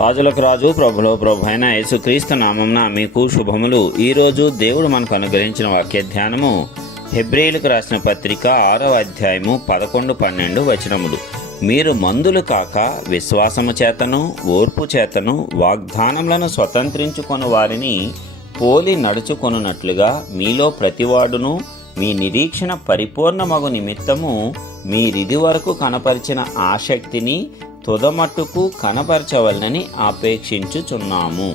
రాజులకు రాజు ప్రభులో ప్రభు అయిన యేసుక్రీస్తు నామంన మీకు శుభములు. ఈరోజు దేవుడు మనకు అనుగ్రహించిన వాక్య ధ్యానము హెబ్రేయులకు రాసిన పత్రిక ఆరవ అధ్యాయము పదకొండు పన్నెండు వచనములు. మీరు మందులు కాక విశ్వాసము చేతను ఓర్పు చేతను వాగ్దానములను స్వతంత్రించుకొని వారిని పోలి నడుచుకొనున్నట్లుగా మీలో ప్రతివాడును మీ నిరీక్షణ పరిపూర్ణమగు నిమిత్తము మీరిది వరకు కనపరిచిన ఆసక్తిని తుదమట్టుకు కనపరచవలనని ఆపేక్షించుచున్నాము.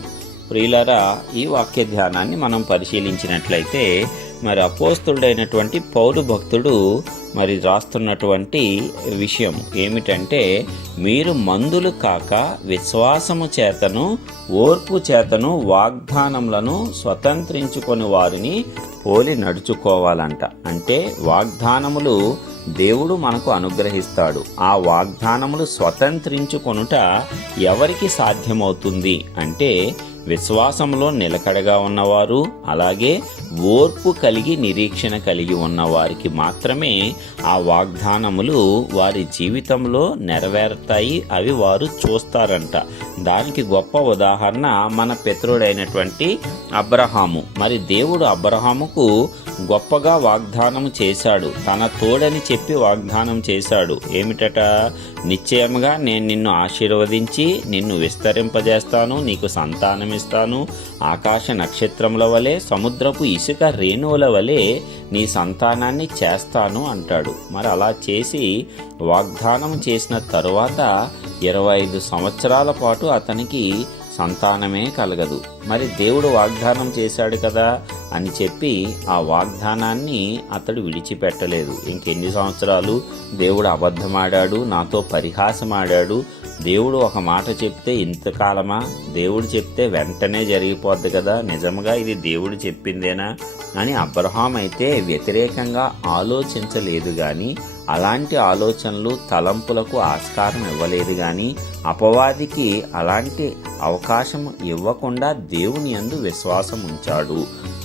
ప్రియులరా ఈ వాక్య ధ్యానాన్ని మనం పరిశీలించినట్లయితే మరి అపోస్తుడైనటువంటి పౌరు భక్తుడు మరి రాస్తున్నటువంటి విషయం ఏమిటంటే మీరు మందులు కాక విశ్వాసము చేతను ఓర్పు చేతను వాగ్దానములను స్వతంత్రించుకొని వారిని పోలి నడుచుకోవాలంట. అంటే వాగ్దానములు దేవుడు మనకు అనుగ్రహిస్తాడు. ఆ వాగ్దానములు స్వతంత్రించుకొనుట ఎవరికి సాధ్యమవుతుంది? అంటే విశ్వాసంలో నిలకడగా ఉన్నవారు అలాగే ఓర్పు కలిగి నిరీక్షణ కలిగి ఉన్న వారికి మాత్రమే ఆ వాగ్దానములు వారి జీవితంలో నెరవేరుతాయి అవి వారు చూస్తారంట. దానికి గొప్ప ఉదాహరణ మన పితరుడైనటువంటి అబ్రహాము. మరి దేవుడు అబ్రహాముకు గొప్పగా వాగ్దానం చేశాడు. తన తోడని చెప్పి వాగ్దానం చేశాడు. ఏమిటట? నిశ్చయముగా నేను నిన్ను ఆశీర్వదించి నిన్ను విస్తరింపజేస్తాను నీకు సంతానం ఇస్తాను ఆకాశ నక్షత్రముల వలె సముద్రపు ఇసుక రేణువుల వలె నీ సంతానాన్ని చేస్తాను అంటాడు. మరి అలా చేసి వాగ్దానం చేసిన తరువాత ఇరవై ఐదు సంవత్సరాల పాటు అతనికి సంతానమే కలగదు. మరి దేవుడు వాగ్దానం చేశాడు కదా అని చెప్పి ఆ వాగ్దానాన్ని అతడు విడిచిపెట్టలేదు. ఇంకెన్ని సంవత్సరాలు దేవుడు అబద్ధమాడాడు నాతో పరిహాసమాడాడు. దేవుడు ఒక మాట చెప్తే ఇంతకాలమా? దేవుడు చెప్తే వెంటనే జరిగిపోద్ది కదా. నిజంగా ఇది దేవుడు చెప్పిందేనా? అని అబ్రహాం అయితే వ్యతిరేకంగా ఆలోచించలేదు కానీ అలాంటి ఆలోచనలు తలంపులకు ఆస్కారం ఇవ్వలేదు కానీ అపవాదికి అలాంటి అవకాశం ఇవ్వకుండా దేవుని యందు విశ్వాసం ఉంచాడు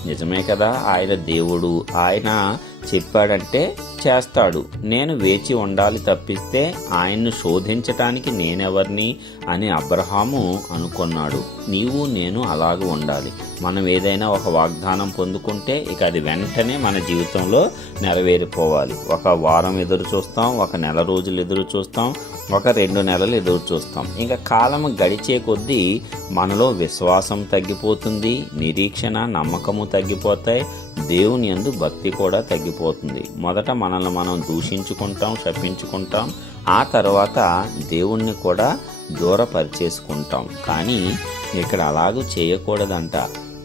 నిజమే కదా? ఆయన దేవుడు. ఆయన చెప్పాడంటే చేస్తాడు. నేను వేచి ఉండాలి తప్పిస్తే ఆయన్ను శోధించటానికి నేనెవర్ని అని అబ్రహాము అనుకున్నాడు. నీవు నేను అలాగ ఉండాలి. మనం ఏదైనా ఒక వాగ్దానం పొందుకుంటే ఇక అది వెంటనే మన జీవితంలో నెరవేరిపోవాలి. ఒక వారం ఎదురు చూస్తాం ఒక నెల రోజులు ఎదురు చూస్తాం ఒక రెండు నెలలు ఎదురు చూస్తాం. ఇంకా కాలం గడిచే కొద్దీ మనలో విశ్వాసం తగ్గిపోతుంది నిరీక్షణ నమ్మకము తగ్గిపోతాయి దేవుని యందు భక్తి కూడా తగ్గిపోతుంది. మొదట మనల్ని మనం దూషించుకుంటాం శపించుకుంటాం ఆ తర్వాత దేవుణ్ణి కూడా దూరపరిచేసుకుంటాం. కానీ ఇక్కడ అలాగూ చేయకూడదంట.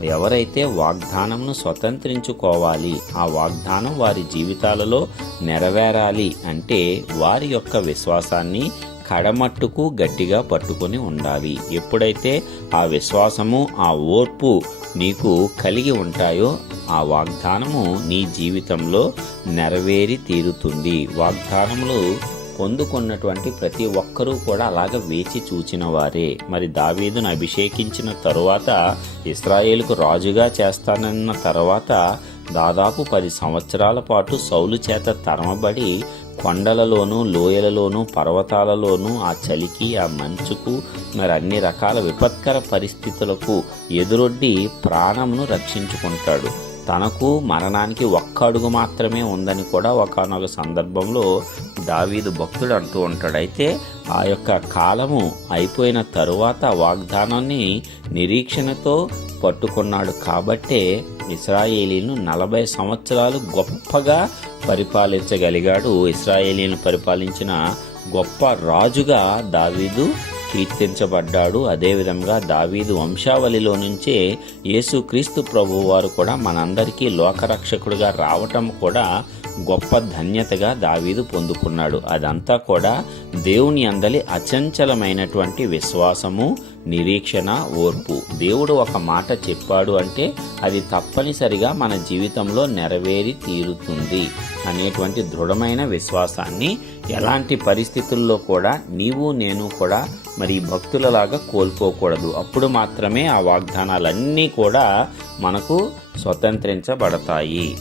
ఎవరైతే వాగ్దానంను స్వతంత్రించుకోవాలి ఆ వాగ్దానం వారి జీవితాలలో నెరవేరాలి అంటే వారి యొక్క విశ్వాసాన్ని కడమట్టుకు గట్టిగా పట్టుకొని ఉండాలి. ఎప్పుడైతే ఆ విశ్వాసము ఆ ఓర్పు నీకు కలిగి ఉంటాయో ఆ వాగ్దానము నీ జీవితంలో నెరవేరి తీరుతుంది. వాగ్దానములు పొందుకున్నటువంటి ప్రతి ఒక్కరూ కూడా అలాగ వేచి చూచిన వారే. మరి దావీదును అభిషేకించిన తరువాత ఇస్రాయేల్కు రాజుగా చేస్తానన్న తర్వాత దాదాపు పది సంవత్సరాల పాటు సౌలు చేత తరమబడి కొండలలోనూ లోయలలోనూ పర్వతాలలోనూ ఆ చలికి ఆ మంచుకు మరి అన్ని రకాల విపత్కర పరిస్థితులకు ఎదురొడ్డి ప్రాణమును రక్షించుకుంటాడు. తనకు మరణానికి ఒక్క అడుగు మాత్రమే ఉందని కూడా ఒకనొక సందర్భంలో దావీదు భక్తుడు అంటూ ఉంటాడైతే ఆ యొక్క కాలము అయిపోయిన తరువాత వాగ్దానాన్ని నిరీక్షణతో పట్టుకున్నాడు. కాబట్టే ఇస్రాయేలీను నలభై సంవత్సరాలు గొప్పగా పరిపాలించగలిగాడు. ఇస్రాయేలీను పరిపాలించిన గొప్ప రాజుగా దావీదు కీర్తించబడ్డాడు. అదేవిధంగా దావీదు వంశావళిలో నుంచే యేసుక్రీస్తు ప్రభు వారు కూడా మనందరికీ లోకరక్షకుడిగా రావటం కూడా గొప్ప ధన్యతగా దావీదు పొందుకున్నాడు. అదంతా కూడా దేవుని అందలి అచంచలమైనటువంటి విశ్వాసము నిరీక్షణ ఓర్పు. దేవుడు ఒక మాట చెప్పాడు అంటే అది తప్పనిసరిగా మన జీవితంలో నెరవేరి తీరుతుంది అనేటువంటి దృఢమైన విశ్వాసాన్ని ఎలాంటి పరిస్థితుల్లో కూడా నీవు నేను కూడా మరి భక్తులలాగా కోల్పోకూడదు. అప్పుడు మాత్రమే ఆ వాగ్దానాలన్నీ కూడా మనకు స్వతంత్రించబడతాయి.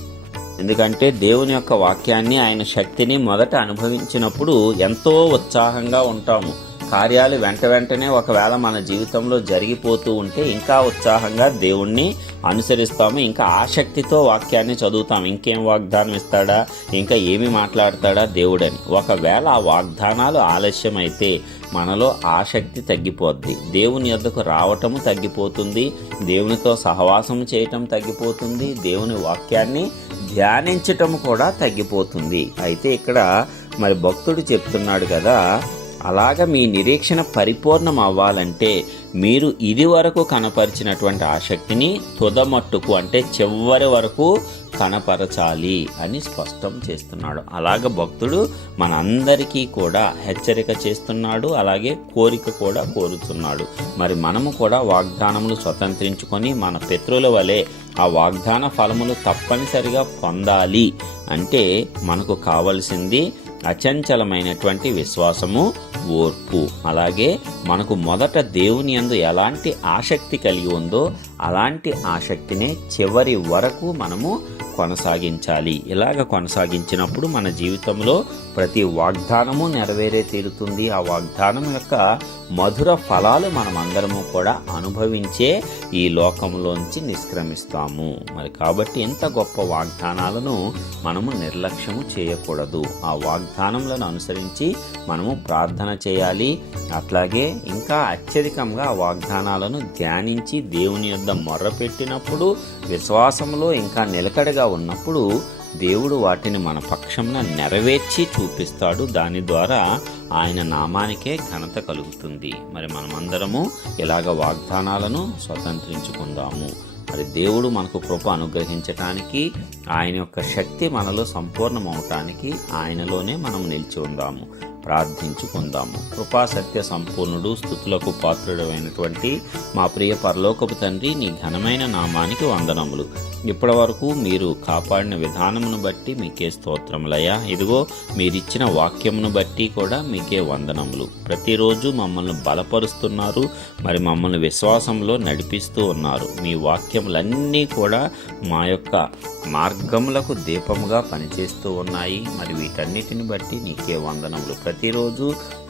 ఎందుకంటే దేవుని యొక్క వాక్యాన్ని ఆయన శక్తిని మొదట అనుభవించినప్పుడు ఎంతో ఉత్సాహంగా ఉంటాము. కార్యాలు వెంట వెంటనే ఒకవేళ మన జీవితంలో జరిగిపోతూ ఉంటే ఇంకా ఉత్సాహంగా దేవుణ్ణి అనుసరిస్తాము. ఇంకా ఆసక్తితో వాక్యాన్ని చదువుతాం ఇంకేం వాగ్దానం ఇస్తాడా? ఇంకా ఏమి మాట్లాడతాడా దేవుడని. ఒకవేళ ఆ వాగ్దానాలు ఆలస్యమైతే మనలో ఆసక్తి తగ్గిపోద్ది. దేవుని యొద్దకు రావటము తగ్గిపోతుంది. దేవునితో సహవాసం చేయటం తగ్గిపోతుంది. దేవుని వాక్యాన్ని ధ్యానించటం కూడా తగ్గిపోతుంది. అయితే ఇక్కడ మరి భక్తుడు చెప్తున్నాడు కదా అలాగ మీ నిరీక్షణ పరిపూర్ణం అవ్వాలంటే మీరు ఇది వరకు కనపరిచినటువంటి ఆసక్తిని తుదమట్టుకు అంటే చివరి వరకు కనపరచాలి అని స్పష్టం చేస్తున్నాడు. అలాగ భక్తుడు మనందరికీ కూడా హెచ్చరిక చేస్తున్నాడు అలాగే కోరిక కూడా కోరుతున్నాడు. మరి మనము కూడా వాగ్దానములు స్వతంత్రించుకొని మన పితృల వలె ఆ వాగ్దాన ఫలములు తప్పనిసరిగా పొందాలి అంటే మనకు కావలసింది అచంచలమైనటువంటి విశ్వాసము ఓర్పు. అలాగే మనకు మొదట దేవుని యందు ఎలాంటి ఆసక్తి కలిగి ఉందో అలాంటి ఆసక్తినే చివరి వరకు మనము కొనసాగించాలి. ఇలాగ కొనసాగించినప్పుడు మన జీవితంలో ప్రతి వాగ్దానము నెరవేరే తీరుతుంది. ఆ వాగ్దానం యొక్క మధుర ఫలాలు మనమందరము కూడా అనుభవించే ఈ లోకంలోంచి నిష్క్రమిస్తాము. మరి కాబట్టి ఎంత గొప్ప వాగ్దానాలను మనము నిర్లక్ష్యము చేయకూడదు. ఆ వాగ్దానములను అనుసరించి మనము ప్రార్థన చేయాలి. అట్లాగే ఇంకా అత్యధికంగా ఆ వాగ్దానాలను ధ్యానించి దేవుని యొద్ద మొర్రపెట్టినప్పుడు విశ్వాసంలో ఇంకా నిలకడగా ఉన్నప్పుడు దేవుడు వాటిని మన పక్షంన నెరవేర్చి చూపిస్తాడు. దాని ద్వారా ఆయన నామానికే ఘనత కలుగుతుంది. మరి మనమందరము ఇలాగ వాగ్దానాలను స్వతంత్రించుకుందాము. మరి దేవుడు మనకు కృప అనుగ్రహించటానికి ఆయన యొక్క శక్తి మనలో సంపూర్ణమవటానికి ఆయనలోనే మనం నిలిచి ఉందాము. ప్రార్థించుకుందాము. కృపా సత్య సంపూర్ణుడు స్థుతులకు పాత్రుడమైనటువంటి మా ప్రియ పరలోకపు తండ్రి నీ ఘనమైన నామానికి వందనములు. ఇప్పటి వరకు మీరు కాపాడిన విధానమును బట్టి మీకే స్తోత్రములయ్యా. ఇదిగో మీరిచ్చిన వాక్యమును బట్టి కూడా మీకే వందనములు. ప్రతిరోజు మమ్మల్ని బలపరుస్తున్నారు మరి మమ్మల్ని విశ్వాసంలో నడిపిస్తూ ఉన్నారు. మీ వాక్యములన్నీ కూడా మా యొక్క మార్గములకు దీపముగా పనిచేస్తూ ఉన్నాయి. మరి వీటన్నిటిని బట్టి నీకే వందనములు. ప్రతిరోజు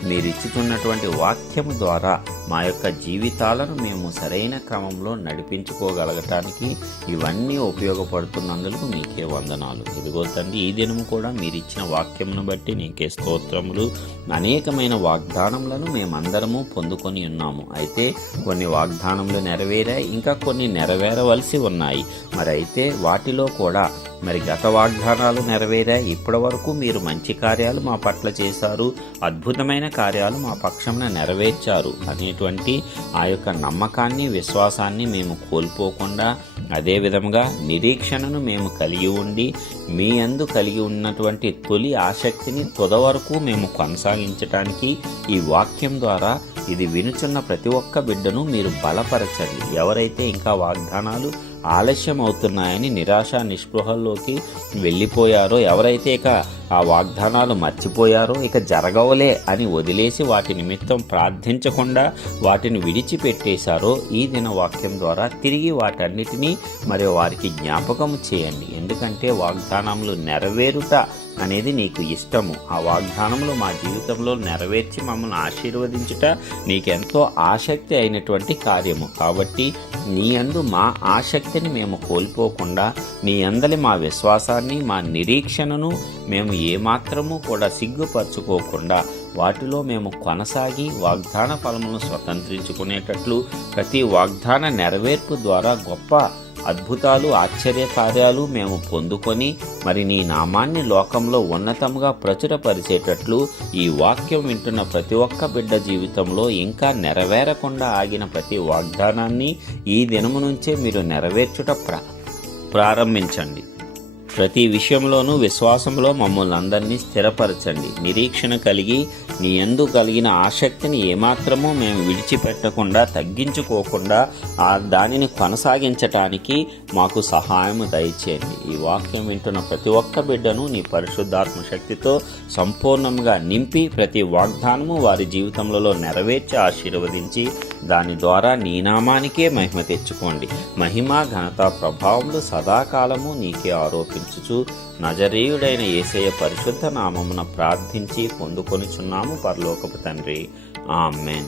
మీరు ఇచ్చుతున్నటువంటి వాక్యము ద్వారా మా యొక్క జీవితాలను మేము సరైన క్రమంలో నడిపించుకోగలగటానికి ఇవన్నీ ఉపయోగపడుతున్నందుకు మీకే వందనాలు. ఇదిగో తండ్రి ఈ దినము కూడా మీరు ఇచ్చిన వాక్యమును బట్టి నీకే స్తోత్రములు. అనేకమైన వాగ్దానములను మేమందరము పొందుకొని ఉన్నాము. అయితే కొన్ని వాగ్దానములు నెరవేరాయి ఇంకా కొన్ని నెరవేరవలసి ఉన్నాయి. మరి అయితే వాటిలో కూడా మరి గత వాగ్దానాలు నెరవేరాయి. ఇప్పటి వరకు మీరు మంచి కార్యాలు మా పట్ల చేశారు. అద్భుతమైన కార్యాలు మా పక్షంన నెరవేర్చారు. అనేటువంటి ఆ యొక్క నమ్మకాన్ని విశ్వాసాన్ని మేము కోల్పోకుండా అదే విధముగా నిరీక్షణను మేము కలిగి ఉండి మీ అందు కలిగి ఉన్నటువంటి తొలి ఆసక్తిని తుద వరకు మేము కొనసాగించటానికి ఈ వాక్యం ద్వారా ఇది వినుచున్న ప్రతి ఒక్క బిడ్డను మీరు బలపరచండి. ఎవరైతే ఇంకా వాగ్దానాలు ఆలస్యం అవుతున్నాయని నిరాశ నిస్పృహల్లోకి వెళ్ళిపోయారో ఎవరైతే ఇక ఆ వాగ్దానాలు మర్చిపోయారో ఇక జరగవులే అని వదిలేసి వాటి నిమిత్తం ప్రార్థించకుండా వాటిని విడిచిపెట్టేశారో ఈ దిన వాక్యం ద్వారా తిరిగి వాటన్నిటినీ మరి వారికి జ్ఞాపకం చేయండి. ఎందుకంటే వాగ్దానములు నెరవేరుట అనేది నీకు ఇష్టము. ఆ వాగ్దానములు మా జీవితంలో నెరవేర్చి మమ్మల్ని ఆశీర్వదించుట నీకెంతో ఆసక్తి అయినటువంటి కార్యము. కాబట్టి నీ అందు మా ఆసక్తిని మేము కోల్పోకుండా నీ అందలి మా విశ్వాసాన్ని మా నిరీక్షణను మేము ఏమాత్రము కూడా సిగ్గుపరచుకోకుండా వాటిలో మేము కొనసాగి వాగ్దాన ఫలమును స్వతంత్రించుకునేటట్లు ప్రతి వాగ్దాన నెరవేర్పు ద్వారా గొప్ప అద్భుతాలు ఆశ్చర్య కార్యాలు మేము పొందుకొని మరి నీ నామాన్ని లోకంలో ఉన్నతంగా ప్రచురపరిచేటట్లు ఈ వాక్యం వింటున్న ప్రతి ఒక్క బిడ్డ జీవితంలో ఇంకా నెరవేరకుండా ఆగిన ప్రతి వాగ్దానాన్ని ఈ దినము నుంచే మీరు నెరవేర్చుట ప్రా ప్రారంభించండి. ప్రతి విషయంలోనూ విశ్వాసంలో మమ్మల్ని అందరినీ స్థిరపరచండి. నిరీక్షణ కలిగి నీ ఎందు కలిగిన ఆసక్తిని ఏమాత్రమూ మేము విడిచిపెట్టకుండా తగ్గించుకోకుండా ఆ దానిని కొనసాగించటానికి మాకు సహాయము దయచేయండి. ఈ వాక్యం వింటున్న ప్రతి ఒక్క బిడ్డను నీ పరిశుద్ధాత్మ శక్తితో సంపూర్ణంగా నింపి ప్రతి వాగ్దానము వారి జీవితంలో నెరవేర్చి ఆశీర్వదించి దాని ద్వారా నీ నామానికే మహిమ తెచ్చుకోండి. మహిమ ఘనత ప్రభావములు సదాకాలము నీకే ఆరోపించుచు నజరేయుడైన ఏసయ పరిశుద్ధ నామమున ప్రార్థించి పొందుకొనిచున్నాము పరలోకపు తండ్రి. ఆమెన్.